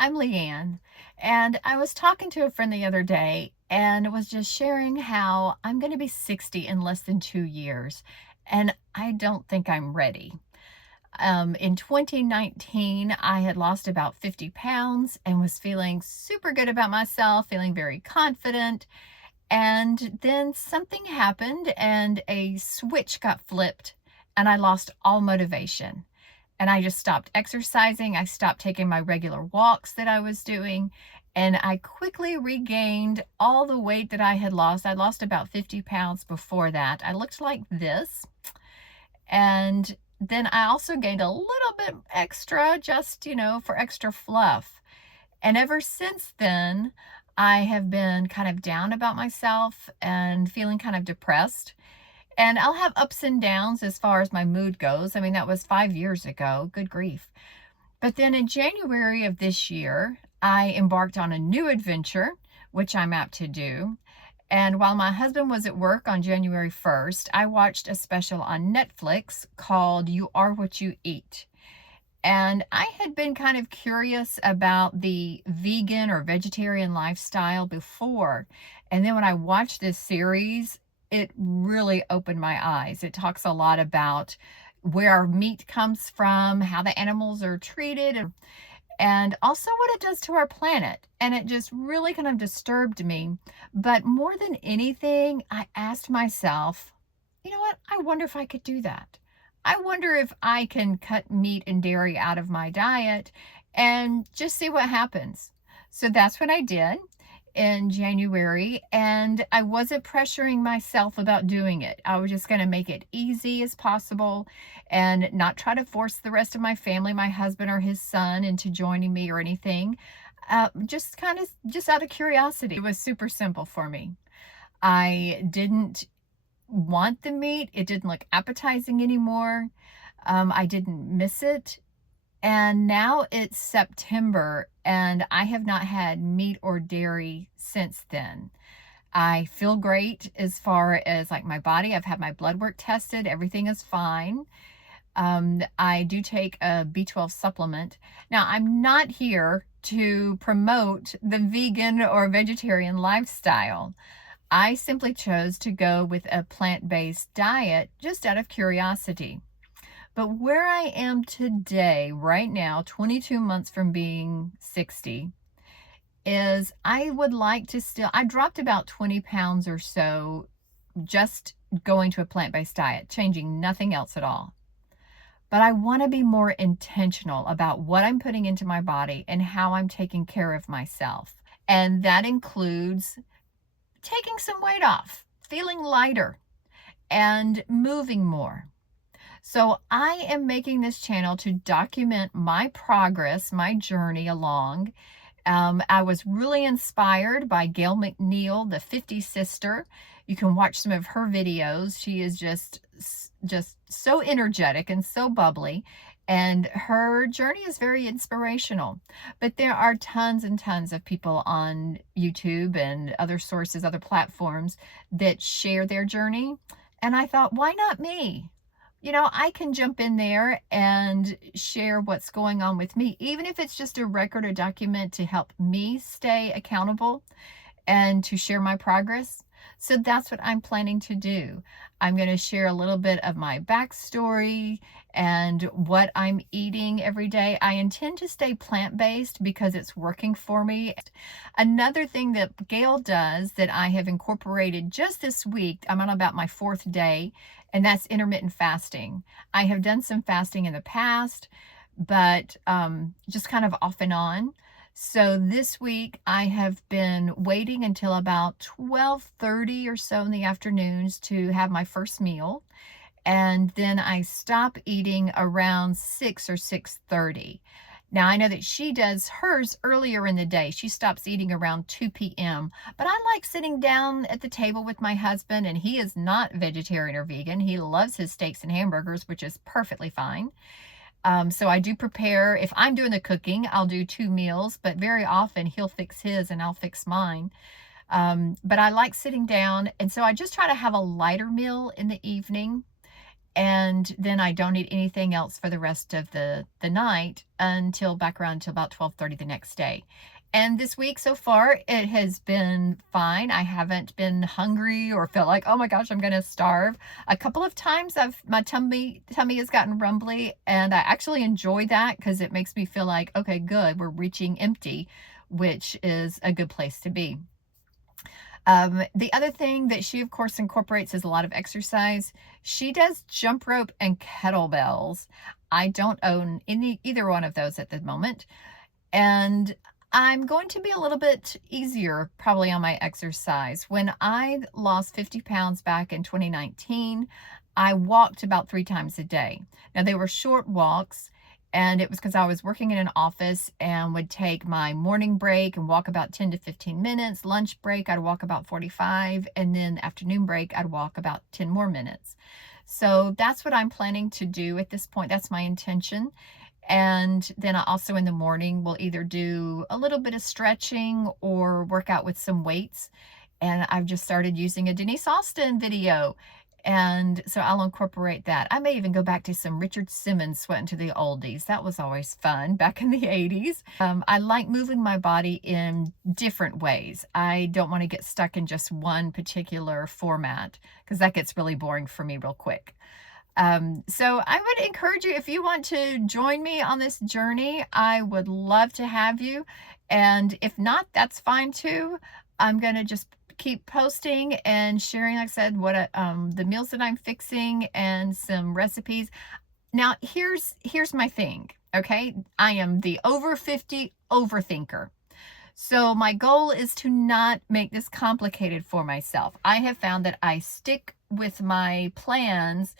I'm Leanne, and I was talking to a friend the other day and was just sharing how I'm going to be 60 in less than 2 years, and I don't think I'm ready. In 2019, I had lost about 50 pounds and was feeling super good about myself, feeling very confident. And then something happened and a switch got flipped, and I lost all motivation and I just stopped exercising. I stopped taking my regular walks that I was doing, and I quickly regained all the weight that I had lost. I lost about 50 pounds before that. I looked like this, and then I also gained a little bit extra just, for extra fluff. And ever since then, I have been kind of down about myself and feeling kind of depressed. And I'll have ups and downs as far as my mood goes. I mean, that was 5 years ago. Good grief. But then in January of this year, I embarked on a new adventure, which I'm apt to do. And while my husband was at work on January 1st, I watched a special on Netflix called You Are What You Eat. And I had been kind of curious about the vegan or vegetarian lifestyle before. And then when I watched this series, it really opened my eyes. It talks a lot about where our meat comes from, how the animals are treated, and also what it does to our planet. And it just really kind of disturbed me. But more than anything, I asked myself, you know what? I wonder if I could do that. I wonder if I can cut meat and dairy out of my diet and just see what happens. So that's what I did in January, and I wasn't pressuring myself about doing it. I was just going to make it easy as possible and not try to force the rest of my family, my husband or his son, into joining me or anything. Just kind of just out of curiosity. It was super simple for me. I didn't want the meat. It didn't look appetizing anymore. I didn't miss it. And now it's September and I have not had meat or dairy since then. I feel great as far as like my body. I've had my blood work tested. Everything is fine. I do take a B12 supplement. Now, I'm not here to promote the vegan or vegetarian lifestyle. I simply chose to go with a plant-based diet just out of curiosity. But where I am today, right now, 22 months from being 60, is I would like to I dropped about 20 pounds or so just going to a plant-based diet, changing nothing else at all. But I want to be more intentional about what I'm putting into my body and how I'm taking care of myself. And that includes taking some weight off, feeling lighter, and moving more. So I am making this channel to document my progress, my journey along. I was really inspired by Gail McNeil, the 50 sister. You can watch some of her videos. She is just so energetic and so bubbly. And her journey is very inspirational. But there are tons and tons of people on YouTube and other sources, other platforms that share their journey. And I thought, why not me? I can jump in there and share what's going on with me, even if it's just a record or document to help me stay accountable and to share my progress. So that's what I'm planning to do. I'm going to share a little bit of my backstory and what I'm eating every day. I intend to stay plant-based because it's working for me. Another thing that Gail does that I have incorporated just this week, I'm on about my 4th day, and that's intermittent fasting. I have done some fasting in the past, but just kind of off and on. So this week I have been waiting until about 12:30 or so in the afternoons to have my first meal. And then I stop eating around 6 or 6:30. Now I know that she does hers earlier in the day. She stops eating around 2 p.m. But I like sitting down at the table with my husband, and he is not vegetarian or vegan. He loves his steaks and hamburgers, which is perfectly fine. So I do prepare. If I'm doing the cooking, I'll do 2 meals, but very often he'll fix his and I'll fix mine. But I like sitting down, and so I just try to have a lighter meal in the evening. And then I don't eat anything else for the rest of the night until back around until about 12:30 the next day. And this week so far, it has been fine. I haven't been hungry or felt like, oh my gosh, I'm gonna starve. A couple of times my tummy has gotten rumbly, and I actually enjoy that because it makes me feel like, okay, good, we're reaching empty, which is a good place to be. The other thing that she, of course, incorporates is a lot of exercise. She does jump rope and kettlebells. I don't own either one of those at the moment. And I'm going to be a little bit easier probably on my exercise. When I lost 50 pounds back in 2019, I walked about 3 times a day. Now, they were short walks, and it was because I was working in an office and would take my morning break and walk about 10 to 15 minutes. Lunch break, I'd walk about 45. And then afternoon break, I'd walk about 10 more minutes. So that's what I'm planning to do at this point. That's my intention. And then I also in the morning will either do a little bit of stretching or work out with some weights. And I've just started using a Denise Austin video. And so I'll incorporate that. I may even go back to some Richard Simmons Sweating to the Oldies. That was always fun back in the 80s. I like moving my body in different ways. I don't want to get stuck in just one particular format because that gets really boring for me real quick. So I would encourage you, if you want to join me on this journey, I would love to have you. And if not, that's fine too. I'm going to just keep posting and sharing, like I said, what the meals that I'm fixing and some recipes. Now, here's my thing, okay? I am the Over 50 Overthinker. So my goal is to not make this complicated for myself. I have found that I stick with my plans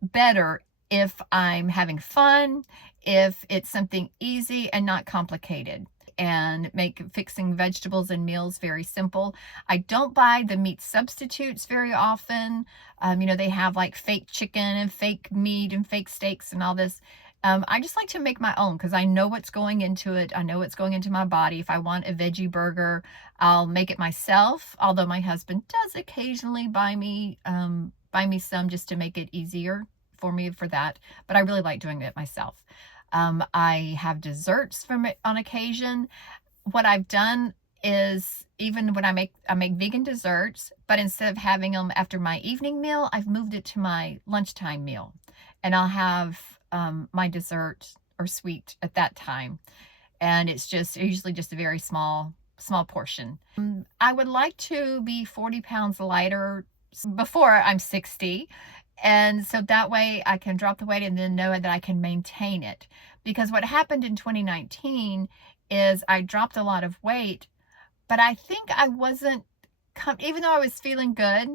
better if I'm having fun, if it's something easy and not complicated, and make fixing vegetables and meals very simple. I don't buy the meat substitutes very often. They have like fake chicken and fake meat and fake steaks and all this. I just like to make my own because I know what's going into it. I know what's going into my body. If I want a veggie burger, I'll make it myself, although my husband does occasionally buy me some just to make it easier for me for that, but I really like doing it myself. I have desserts from it on occasion. What I've done is, even when I make vegan desserts, but instead of having them after my evening meal, I've moved it to my lunchtime meal, and I'll have my dessert or sweet at that time, and it's usually just a very small portion. I would like to be 40 pounds lighter before I'm 60. And so that way I can drop the weight and then know that I can maintain it. Because what happened in 2019 is I dropped a lot of weight, but I think I wasn't, even though I was feeling good,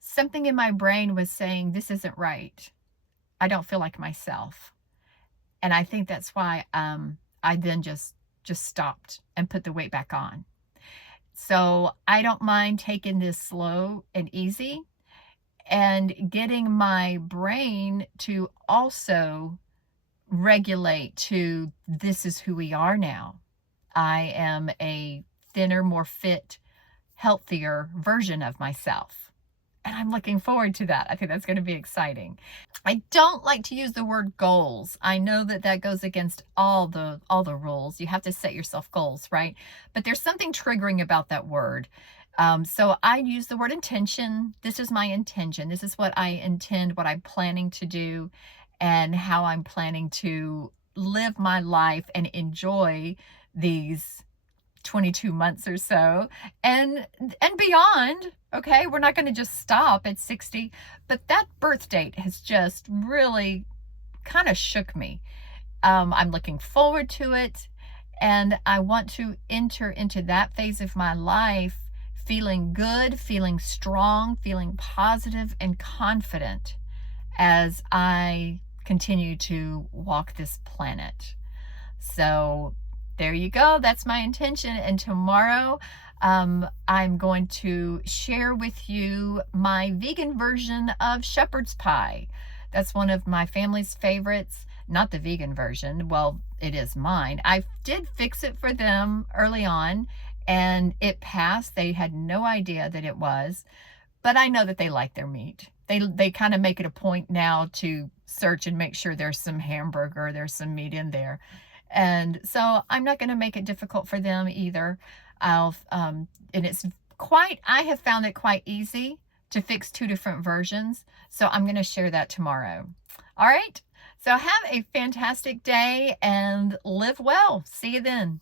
something in my brain was saying, this isn't right. I don't feel like myself. And I think that's why I then just stopped and put the weight back on. So I don't mind taking this slow and easy and getting my brain to also regulate to, this is who we are now. I am a thinner, more fit, healthier version of myself. And I'm looking forward to that. I think that's going to be exciting. I don't like to use the word goals. I know that goes against all the rules. You have to set yourself goals, right? But there's something triggering about that word. So I use the word intention. This is my intention. This is what I intend, what I'm planning to do, and how I'm planning to live my life and enjoy these 22 months or so and beyond. Okay, we're not going to just stop at 60, but that birth date has just really kind of shook me. I'm looking forward to it, and I want to enter into that phase of my life feeling good, feeling strong, feeling positive and confident as I continue to walk this planet. So there you go. That's my intention. And tomorrow, I'm going to share with you my vegan version of shepherd's pie. That's one of my family's favorites. Not the vegan version. Well, it is mine. I did fix it for them early on, and it passed. They had no idea that it was, but I know that they like their meat. They kind of make it a point now to search and make sure there's some hamburger, there's some meat in there. And so I'm not going to make it difficult for them either. And it's I have found it quite easy to fix two different versions. So I'm going to share that tomorrow. All right. So have a fantastic day and live well. See you then.